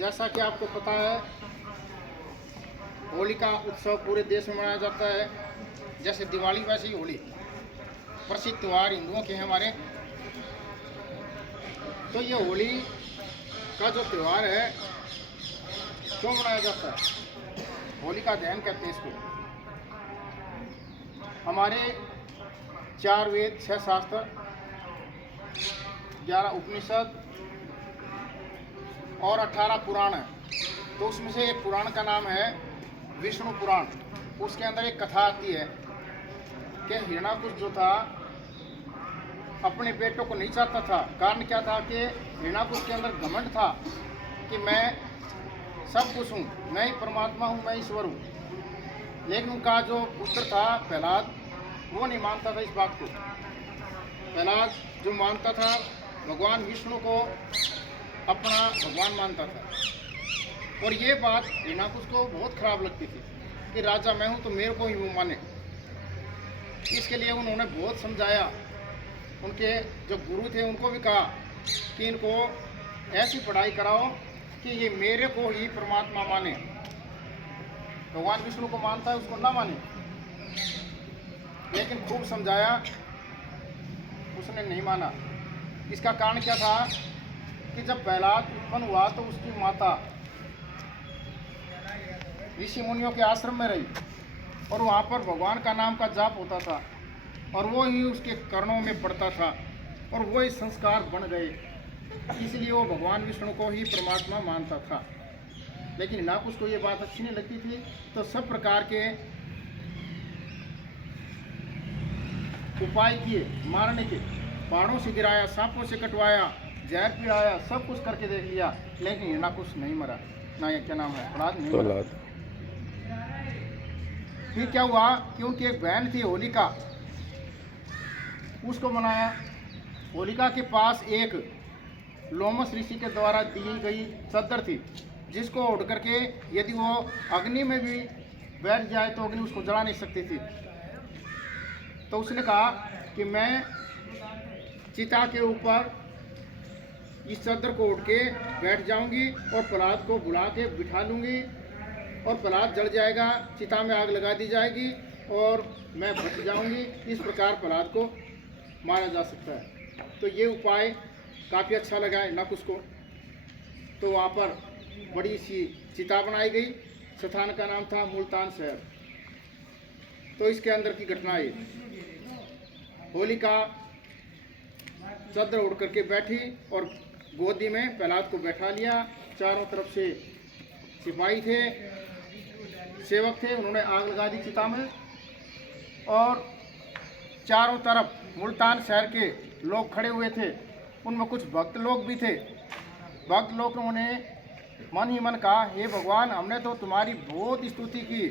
जैसा कि आपको पता है, होली का उत्सव पूरे देश में मनाया जाता है। जैसे दिवाली वैसे ही होली प्रसिद्ध त्यौहार हिंदुओं के हैं हमारे। तो ये होली का जो त्यौहार है क्यों मनाया जाता है, होली का दहन कहते हैं इसको। हमारे 4 वेद, 6 शास्त्र, 11 उपनिषद और 18 पुराण है। तो उसमें से एक पुराण का नाम है विष्णु पुराण। उसके अंदर एक कथा आती है कि हिरण्याकुश जो था अपने बेटों को नहीं चाहता था। कारण क्या था कि हिरण्याकुश के अंदर घमंड था कि मैं सब कुछ हूँ, मैं ही परमात्मा हूँ, मैं ईश्वर हूँ। लेकिन उनका जो पुत्र था प्रहलाद, वो नहीं मानता था इस बात को। प्रहलाद जो मानता था भगवान विष्णु को अपना भगवान मानता था। और ये बात हिरण्याकुश को बहुत खराब लगती थी कि राजा मैं हूँ तो मेरे को ही वो माने। इसके लिए उन्होंने बहुत समझाया। उनके जो गुरु थे उनको भी कहा कि इनको ऐसी पढ़ाई कराओ कि ये मेरे को ही परमात्मा माने। भगवान विष्णु को मानता है उसको ना माने। लेकिन खूब समझाया, उसने नहीं माना। इसका कारण क्या था कि जब प्रहलाद उत्पन्न हुआ तो उसकी माता ऋषि मुनियों के आश्रम में रही और वहाँ पर भगवान का नाम का जाप होता था और वो ही उसके कर्णों में पड़ता था और वो ही संस्कार बन गए। इसलिए वो भगवान विष्णु को ही परमात्मा मानता था। लेकिन हिरण्याकुश को ये बात अच्छी नहीं लगती थी, तो सब प्रकार के उपाय किए मारने के। पहाड़ों से गिराया, सांपों से कटवाया, जहर पिलाया, सब कुछ करके देख लिया, लेकिन हिरण्याकुश नहीं मरा। ना, ये क्या नाम है, प्रहलाद नहीं मरा। फिर क्या हुआ कि उनकी एक बहन थी होलिका, उसको मनाया। होलिका के पास एक लोमस ऋषि के द्वारा दी गई चद्दर थी, जिसको उड़ करके यदि वो अग्नि में भी बैठ जाए तो अग्नि उसको जला नहीं सकती थी। तो उसने कहा कि मैं चिता के ऊपर इस चद्दर को उड़ के बैठ जाऊंगी और प्रहलाद को बुला के बिठा लूंगी और प्रहलाद जल जाएगा, चिता में आग लगा दी जाएगी और मैं बच जाऊंगी। इस प्रकार प्रहलाद को मारा जा सकता है। तो ये उपाय काफ़ी अच्छा लगा हिरण्याकुश को। तो वहाँ पर बड़ी सी चिता बनाई गई। स्थान का नाम था मुल्तान शहर। तो इसके अंदर की घटना ये, होलिका चद्दर उड़ करके बैठी और गोदी में प्रहलाद को बैठा लिया। चारों तरफ से सिपाही थे, सेवक थे, उन्होंने आग लगा दी चिता में और चारों तरफ मुल्तान शहर के लोग खड़े हुए थे। उनमें कुछ भक्त लोग भी थे। भक्त लोग ने मन ही मन कहा, हे भगवान, हमने तो तुम्हारी बहुत स्तुति की,